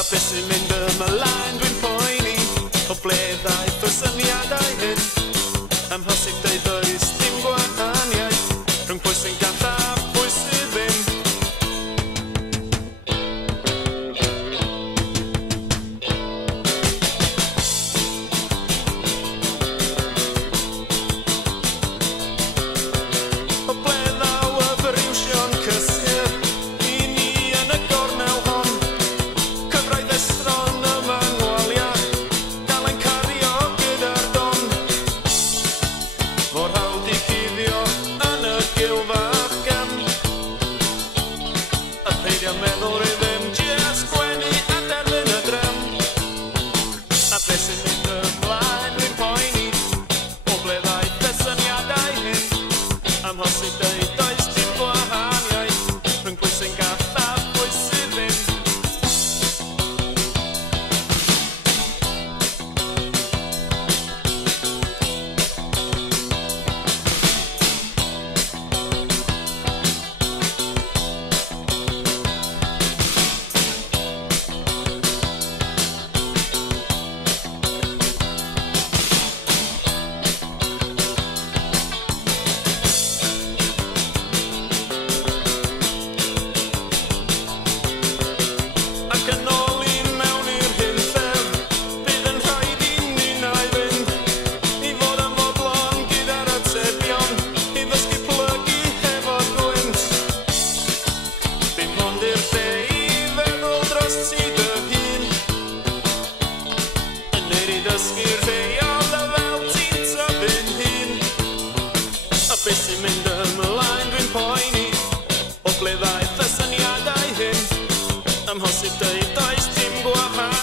A beth sy'n mynd ymlaen dwi'n poeni o ble ddaeth y syniadau hyn. Amhosib deud oes dim gwahaniaeth rhwng pwy sy'n gall a pwy sydd ddim. O ble ddaw y feriwsion cysur i ni yn y gornel hon. Cyfraith estron y manualia dal yn cario gyda'r don. Mor hawdd i cuddio yn y gilfachgan, a peidio meddwl rhythm just gwenu a derbyn y drefn. A beth sy'n mynd ymlaen dwi'n poeni o ble ddaeth y syniadau hyn. Amhosib deud oes dim gwahaniaeth rhwng pwy sy'n gall a pwy sydd ddim. Ac yn ôl i mewn i'r hyn ffefn, bydd yn rhaid i ni nai fynd i fod yn fodlon gyda'r atebion, i ddysgu plygu hefo'r gwynt. Dim ond i'r lle i feddwl dros ti dy hun, yn neud i ddysgu'r rheol a fel ti'n tyfu'n hun. A beth sy'n mynd ymlaen dwi'n poeni o ble ddaeth y syniadau hyn. Amhosib deud oes dim gwahaniaeth